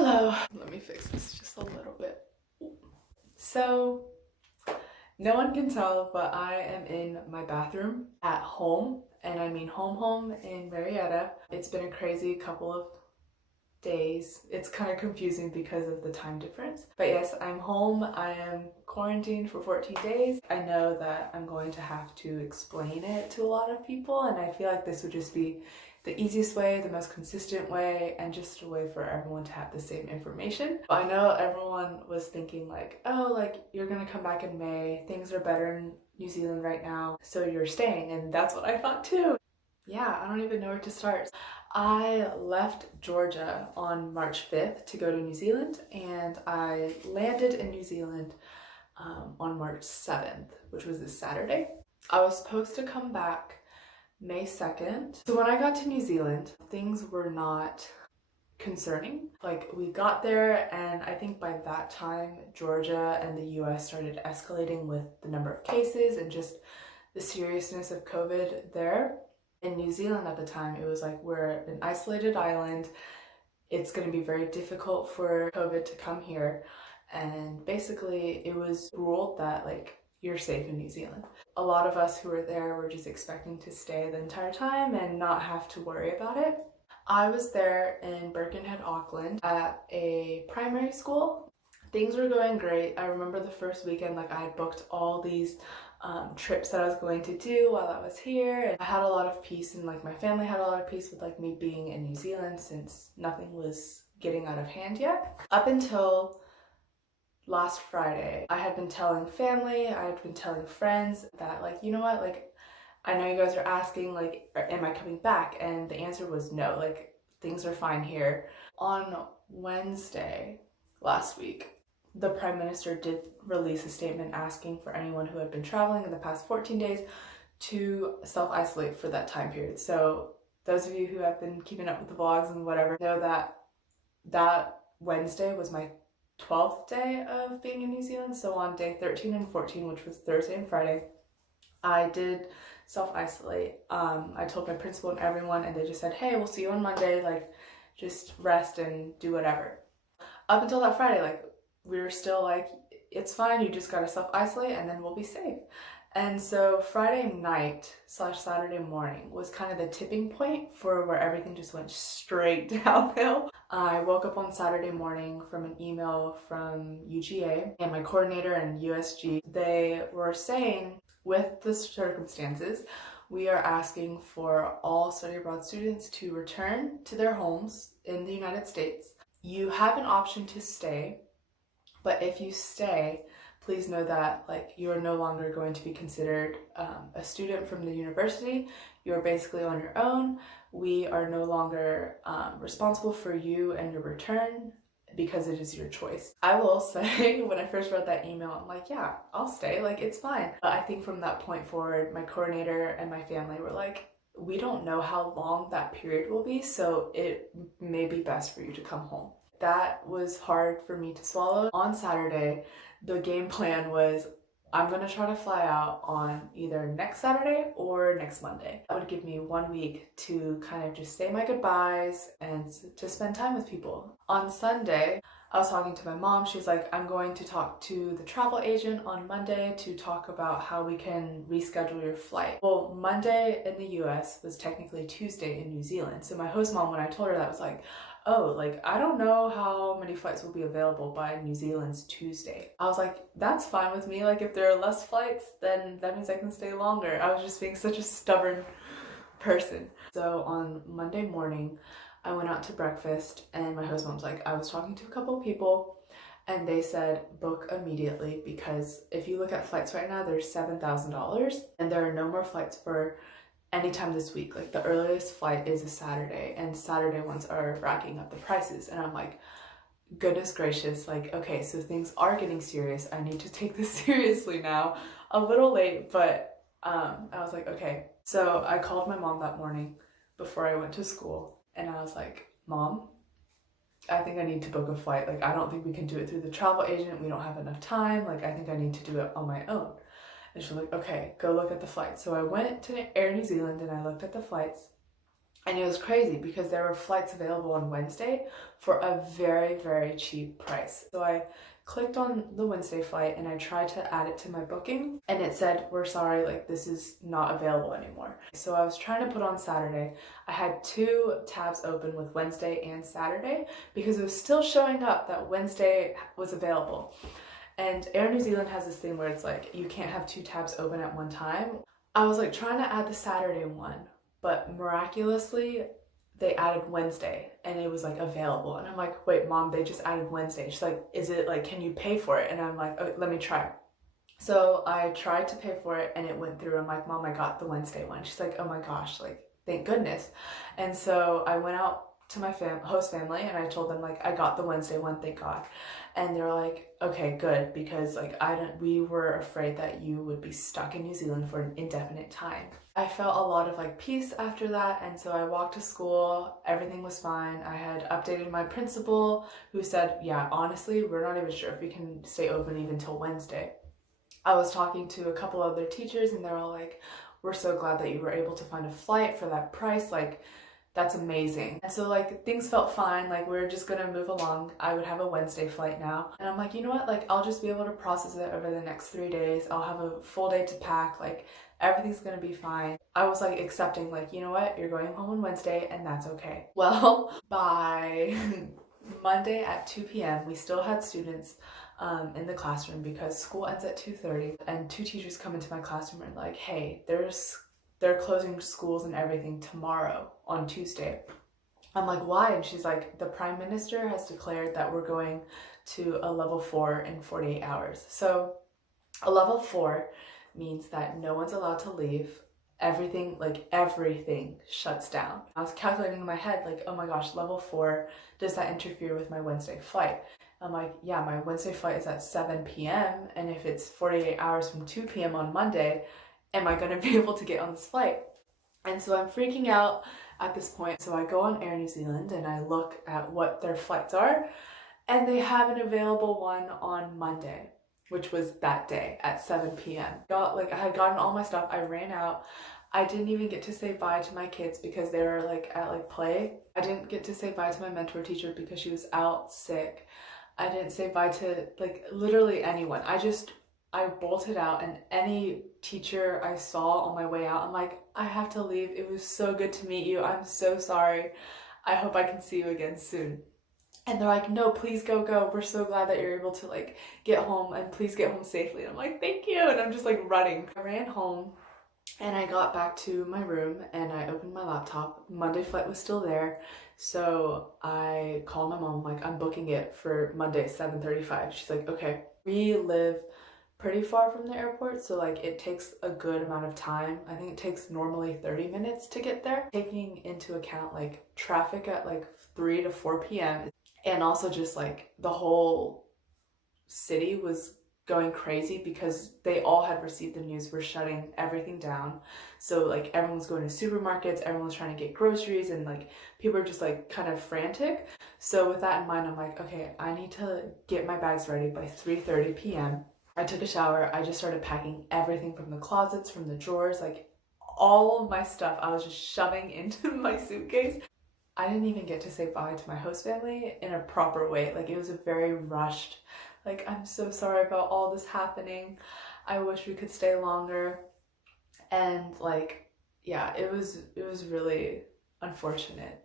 Hello. Let me fix this just a little bit. So, no one can tell, but I am in my bathroom at home, and I mean home in Marietta. It's been a crazy couple of days. It's kind of confusing because of the time difference. But yes, I'm home. I am quarantined for 14 days. I know that I'm going to have to explain it to a lot of people, and I feel like this would just be the easiest way, the most consistent way, and just a way for everyone to have the same information. I know everyone was thinking like, oh, like you're gonna come back in May, things are better in New Zealand right now, so you're staying, and that's what I thought too. Yeah, I don't even know where to start. I left Georgia on March 5th to go to New Zealand, and I landed in New Zealand on March 7th, which was this Saturday. I was supposed to come back May 2nd. So when I got to New Zealand, things were not concerning. Like, we got there, and I think by that time, Georgia and the US started escalating with the number of cases and just the seriousness of COVID there. In New Zealand at the time, it was like, we're an isolated island. It's going to be very difficult for COVID to come here. And basically, it was ruled that, like, you're safe in New Zealand. A lot of us who were there were just expecting to stay the entire time and not have to worry about it. I was there in Birkenhead, Auckland at a primary school. Things were going great. I remember the first weekend, like, I had booked all these trips that I was going to do while I was here, and I had a lot of peace, and like my family had a lot of peace with like me being in New Zealand since nothing was getting out of hand yet. Up until last Friday, I had been telling family, I had been telling friends that, like, you know what, like, I know you guys are asking, like, am I coming back? And the answer was no, like, things are fine here. On Wednesday last week, the Prime Minister did release a statement asking for anyone who had been traveling in the past 14 days to self-isolate for that time period. So those of you who have been keeping up with the vlogs and whatever know that that Wednesday was my 12th day of being in New Zealand. So on day 13 and 14, which was Thursday and Friday, I did self-isolate. I told my principal and everyone, and they just said, hey, we'll see you on Monday, like, just rest and do whatever. Up until that Friday, like, we were still like, it's fine, you just gotta self-isolate and then we'll be safe. And so Friday night / Saturday morning was kind of the tipping point for where everything just went straight downhill. I woke up on Saturday morning from an email from UGA and my coordinator and USG. They were saying, with the circumstances, we are asking for all study abroad students to return to their homes in the United States. You have an option to stay, but if you stay, please know that, like, you are no longer going to be considered a student from the university. You're basically on your own. We are no longer responsible for you and your return because it is your choice. I will say, when I first read that email, I'm like, yeah, I'll stay, like, it's fine. But I think from that point forward, my coordinator and my family were like, we don't know how long that period will be, so it may be best for you to come home. That was hard for me to swallow. On Saturday, the game plan was, I'm gonna try to fly out on either next Saturday or next Monday. That would give me 1 week to kind of just say my goodbyes and to spend time with people. On Sunday, I was talking to my mom. She was like, I'm going to talk to the travel agent on Monday to talk about how we can reschedule your flight. Well, Monday in the US was technically Tuesday in New Zealand. So my host mom, when I told her that, was like, oh, like, I don't know how many flights will be available by New Zealand's Tuesday. I was like, that's fine with me. Like, if there are less flights, then that means I can stay longer. I was just being such a stubborn person. So on Monday morning, I went out to breakfast, and my host mom's like, I was talking to a couple of people, and they said book immediately, because if you look at flights right now, they're $7,000, and there are no more flights for anytime this week. Like, the earliest flight is a Saturday, and Saturday ones are racking up the prices. And I'm like, goodness gracious, like, okay, so things are getting serious. I need to take this seriously now. A little late, but I was like, okay. So I called my mom that morning before I went to school, and I was like, Mom, I think I need to book a flight. Like, I don't think we can do it through the travel agent. We don't have enough time. Like, I think I need to do it on my own. And she's like, okay, go look at the flights. So I went to Air New Zealand and I looked at the flights, And it was crazy because there were flights available on Wednesday for a very, very cheap price. So I clicked on the Wednesday flight and I tried to add it to my booking and it said, we're sorry, like this is not available anymore. So I was trying to put on Saturday. I had 2 tabs open with Wednesday and Saturday because it was still showing up that Wednesday was available. And Air New Zealand has this thing where it's like, you can't have 2 tabs open at one time. I was like trying to add the Saturday one, but miraculously they added Wednesday and it was like available. And I'm like, wait, Mom, they just added Wednesday. She's like, is it like, can you pay for it? And I'm like, oh, let me try. So I tried to pay for it and it went through. I'm like, Mom, I got the Wednesday one. She's like, oh my gosh, like, thank goodness. And so I went out to my host family and I told them like, I got the Wednesday one, thank God. And they're like, okay, good, because like we were afraid that you would be stuck in New Zealand for an indefinite time. I felt a lot of like peace after that, and so I walked to school, everything was fine. I had updated my principal who said, yeah, honestly, we're not even sure if we can stay open even till Wednesday. I was talking to a couple other teachers and they're all like, we're so glad that you were able to find a flight for that price, like that's amazing. And so like things felt fine, like we're just gonna move along. I would have a Wednesday flight now. And I'm like, you know what, like I'll just be able to process it over the next 3 days. I'll have a full day to pack, like everything's gonna be fine. I was like accepting like, you know what, you're going home on Wednesday and that's okay. Well, by Monday at 2 p.m. we still had students in the classroom because school ends at 2:30, and 2 teachers come into my classroom and like, hey, they're closing schools and everything tomorrow on Tuesday. I'm like, why? And she's like, the Prime Minister has declared that we're going to a level 4 in 48 hours. So a level 4 means that no one's allowed to leave. Everything shuts down. I was calculating in my head like, oh my gosh, level 4, does that interfere with my Wednesday flight? I'm like, yeah, my Wednesday flight is at 7 p.m. and if it's 48 hours from 2 p.m. on Monday, am I going to be able to get on this flight? And so I'm freaking out at this point. So I go on Air New Zealand and I look at what their flights are, and they have an available one on Monday, which was that day at 7 p.m. I had gotten all my stuff. I ran out. I didn't even get to say bye to my kids because they were like at play. I didn't get to say bye to my mentor teacher because she was out sick. I didn't say bye to like literally anyone. I bolted out, and any teacher I saw on my way out, I'm like, I have to leave. It was so good to meet you. I'm so sorry. I hope I can see you again soon. And they're like, no, please go. We're so glad that you're able to like get home, and please get home safely. And I'm like, thank you. And I'm just like running. I ran home and I got back to my room and I opened my laptop. Monday flight was still there. So I called my mom, like, I'm booking it for Monday, 7:35. She's like, okay. We live pretty far from the airport, so like it takes a good amount of time. I think it takes normally 30 minutes to get there, taking into account like traffic at like 3 to 4 p.m. and also just like the whole city was going crazy because they all had received the news we're shutting everything down. So like everyone's going to supermarkets, everyone's trying to get groceries, and like people are just like kind of frantic. So with that in mind, I'm like, okay, I need to get my bags ready by 3:30 p.m. I took a shower. I just started packing everything from the closets, from the drawers, like all of my stuff I was just shoving into my suitcase. I didn't even get to say bye to my host family in a proper way. Like it was a very rushed, like, I'm so sorry about all this happening. I wish we could stay longer. And like, yeah, it was really unfortunate.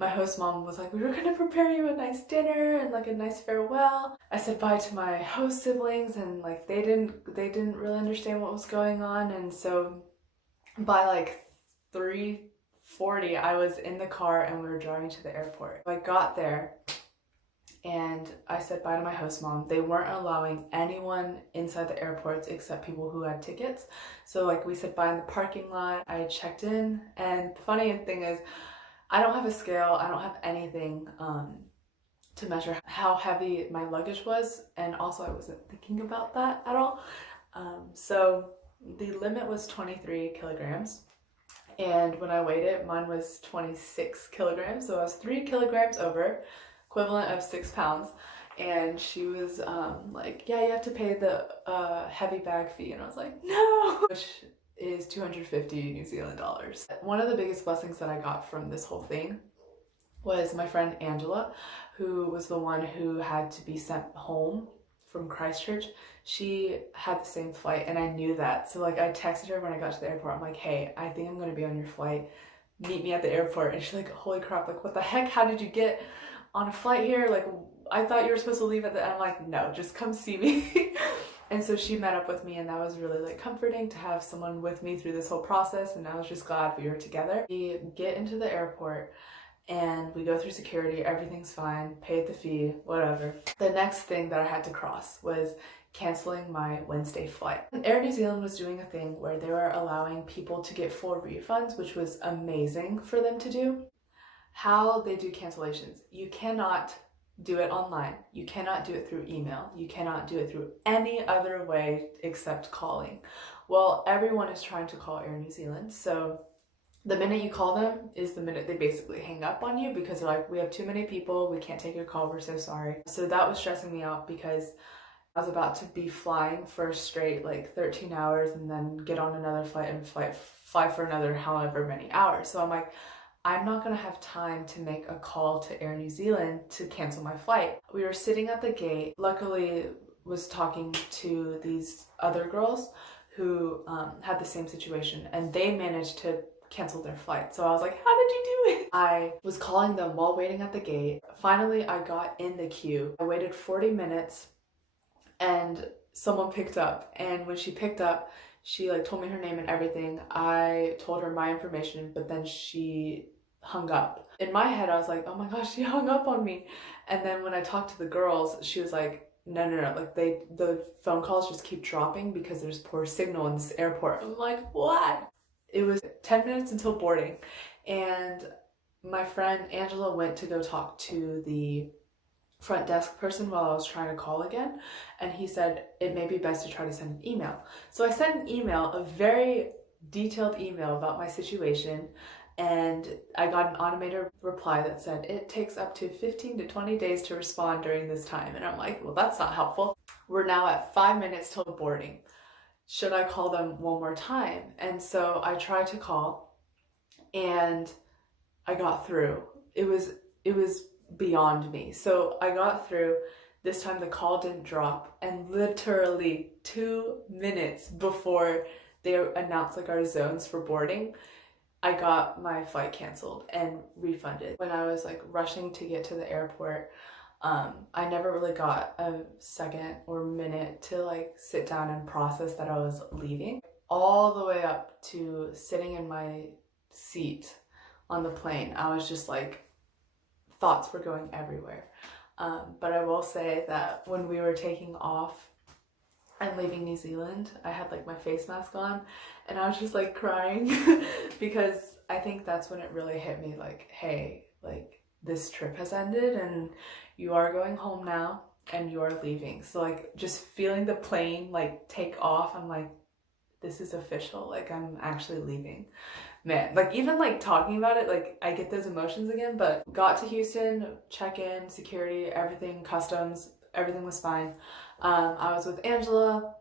My host mom was like, we were gonna prepare you a nice dinner and like a nice farewell. I said bye to my host siblings, and like they didn't really understand what was going on. And so by like 3:40 I was in the car and we were driving to the airport. I got there and I said bye to my host mom. They weren't allowing anyone inside the airports except people who had tickets. So like we said bye in the parking lot. I checked in, and the funny thing is I don't have a scale. I don't have anything to measure how heavy my luggage was, and also I wasn't thinking about that at all. So the limit was 23 kilograms. And when I weighed it, mine was 26 kilograms. So I was 3 kilograms over, equivalent of 6 pounds. And she was like, yeah, you have to pay the heavy bag fee. And I was like, no, which is 250 New Zealand dollars. One of the biggest blessings that I got from this whole thing was my friend Angela, who was the one who had to be sent home from Christchurch. She had the same flight and I knew that. So like I texted her when I got to the airport. I'm like, hey, I think I'm gonna be on your flight. Meet me at the airport. And she's like, holy crap, like what the heck? How did you get on a flight here? Like I thought you were supposed to leave at the, I'm like, no, just come see me. And so she met up with me and that was really like comforting to have someone with me through this whole process. And I was just glad we were together. We get into the airport and we go through security, everything's fine, paid the fee, whatever. The next thing that I had to cross was canceling my Wednesday flight. Air New Zealand was doing a thing where they were allowing people to get full refunds, which was amazing for them to do. How they do cancellations, you cannot do it online, you cannot do it through email, you cannot do it through any other way except calling. Well, everyone is trying to call Air New Zealand, so the minute you call them is the minute they basically hang up on you because they're like, we have too many people, we can't take your call, we're so sorry. So that was stressing me out because I was about to be flying for a straight like 13 hours and then get on another flight and fly for another however many hours. So I'm like, I'm not gonna have time to make a call to Air New Zealand to cancel my flight. We were sitting at the gate, luckily was talking to these other girls who had the same situation and they managed to cancel their flight. So I was like, how did you do it? I was calling them while waiting at the gate. Finally, I got in the queue. I waited 40 minutes and someone picked up. And when she picked up, she like told me her name and everything. I told her my information, but then she hung up. In my head, I was like, oh my gosh, she hung up on me. And then when I talked to the girls, she was like, no, like the phone calls just keep dropping because there's poor signal in this airport. I'm like, what? It was 10 minutes until boarding and my friend Angela went to go talk to the front desk person while I was trying to call again, and he said it may be best to try to send an email. So I sent an email, a very detailed email about my situation, and I got an automated reply that said it takes up to 15 to 20 days to respond during this time. And I'm like, well, that's not helpful. We're now at 5 minutes till boarding. Should I call them one more time? And so I tried to call and I got through. It was beyond me. So I got through. This time the call didn't drop, and literally 2 minutes before they announced like our zones for boarding, I got my flight canceled and refunded. When I was like rushing to get to the airport, I never really got a second or minute to like sit down and process that I was leaving. All the way up to sitting in my seat on the plane, I was just like, thoughts were going everywhere. But I will say that when we were taking off and leaving New Zealand, I had like my face mask on and I was just like crying because I think that's when it really hit me like, hey, like this trip has ended and you are going home now and you are leaving. So like just feeling the plane like take off, I'm like, this is official, like I'm actually leaving. Man, like even like talking about it, like I get those emotions again. But got to Houston, check-in, security, everything, customs, everything was fine. I was with Angela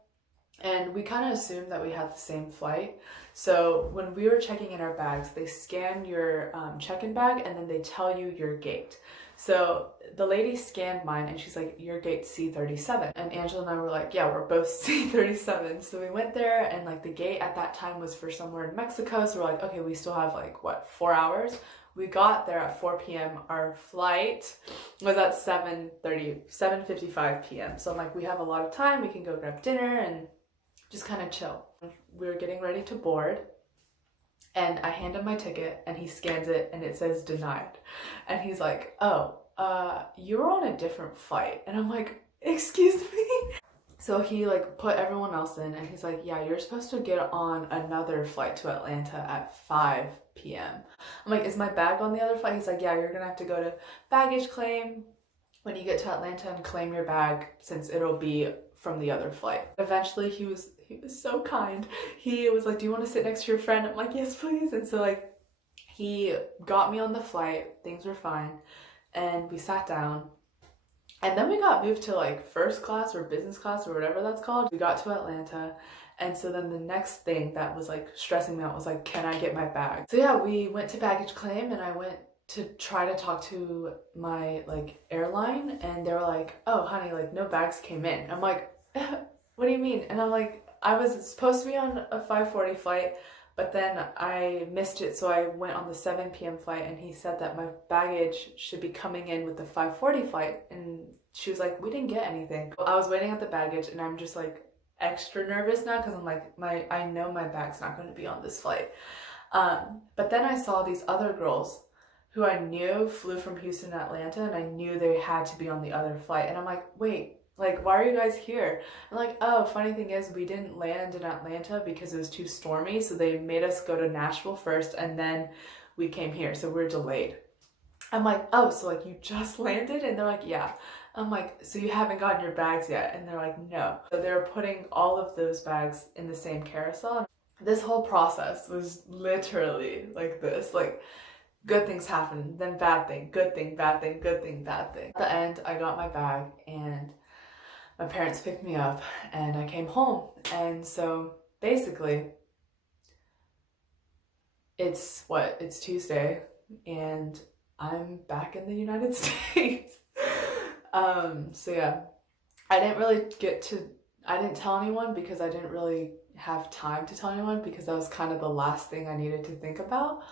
and we kind of assumed that we had the same flight. So when we were checking in our bags, they scan your check-in bag and then they tell you your gate. So the lady scanned mine and she's like, your gate's C37. And Angela and I were like, yeah, we're both C37. So we went there and like the gate at that time was for somewhere in Mexico. So we're like, okay, we still have like, what, 4 hours? We got there at 4 p.m. Our flight was at 7:55 p.m. So I'm like, we have a lot of time. We can go grab dinner and just kind of chill. We were getting ready to board. And I hand him my ticket and he scans it and it says denied. And he's like, oh, you're on a different flight. And I'm like, excuse me? So he like put everyone else in and he's like, yeah, you're supposed to get on another flight to Atlanta at 5 p.m. I'm like, is my bag on the other flight? He's like, yeah, you're gonna have to go to baggage claim when you get to Atlanta and claim your bag since it'll be from the other flight. Eventually he was so kind. He was like, do you want to sit next to your friend? I'm like, yes, please. And so like he got me on the flight, things were fine, and we sat down. And then we got moved to like first class or business class or whatever that's called. We got to Atlanta And so then the next thing that was like stressing me out was like, can I get my bag? So yeah, we went to baggage claim and I went to try to talk to my like airline, and they were like, oh honey, like no bags came in. I'm like, what do you mean? And I'm like, I was supposed to be on a 5:40 flight, but then I missed it, so I went on the 7 p.m. flight, and he said that my baggage should be coming in with the 5:40 flight, and she was like, we didn't get anything. I was waiting at the baggage, and I'm just like extra nervous now because I'm like, I know my bag's not going to be on this flight. But then I saw these other girls who I knew flew from Houston to Atlanta, and I knew they had to be on the other flight, and I'm like, wait, like, why are you guys here? And like, oh, funny thing is we didn't land in Atlanta because it was too stormy, so they made us go to Nashville first, and then we came here, so we're delayed. I'm like, oh, so like you just landed? And they're like, yeah. I'm like, so you haven't gotten your bags yet? And they're like, no. So they were putting all of those bags in the same carousel. This whole process was literally like this, like good things happen, then bad thing, good thing, bad thing, good thing, bad thing. At the end, I got my bag and my parents picked me up and I came home. And so basically it's Tuesday and I'm back in the United States. So yeah, I didn't tell anyone because I didn't really have time to tell anyone because that was kind of the last thing I needed to think about.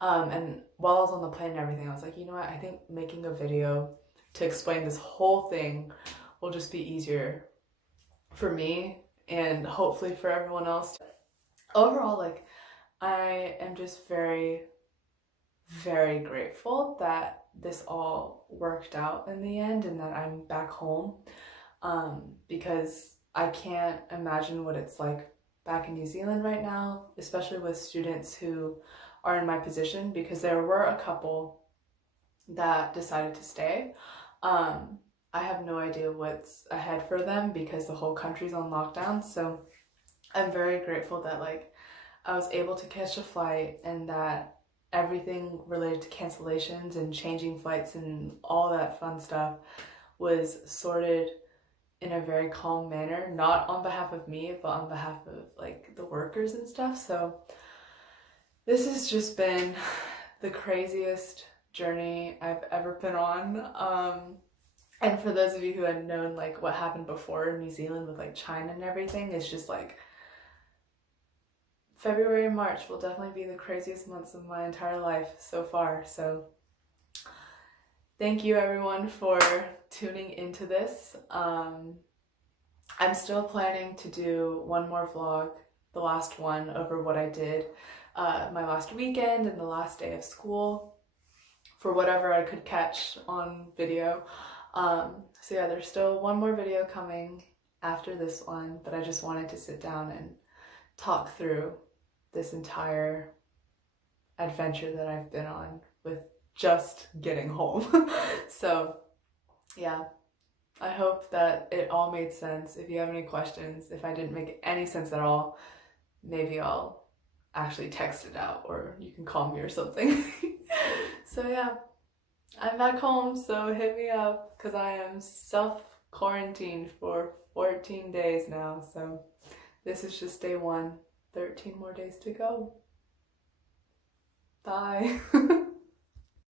And while I was on the plane and everything, I was like, you know what, I think making a video to explain this whole thing will just be easier for me and hopefully for everyone else. Overall, like, I am just very, very grateful that this all worked out in the end and that I'm back home, because I can't imagine what it's like back in New Zealand right now, especially with students who are in my position, because there were a couple that decided to stay. I have no idea what's ahead for them because the whole country's on lockdown. So I'm very grateful that like I was able to catch a flight and that everything related to cancellations and changing flights and all that fun stuff was sorted in a very calm manner, not on behalf of me, but on behalf of like the workers and stuff. So this has just been the craziest journey I've ever been on. And for those of you who had known like what happened before in New Zealand with like China and everything, it's just like February and March will definitely be the craziest months of my entire life so far. So thank you everyone for tuning into this. I'm still planning to do one more vlog, the last one, over what I did my last weekend and the last day of school for whatever I could catch on video. So yeah, there's still one more video coming after this one, but I just wanted to sit down and talk through this entire adventure that I've been on with just getting home. So yeah, I hope that it all made sense. If you have any questions, if I didn't make any sense at all, maybe I'll actually text it out or you can call me or something. So yeah, I'm back home, so hit me up because I am self-quarantined for 14 days now. So this is just day 1, 13 more days to go. Bye.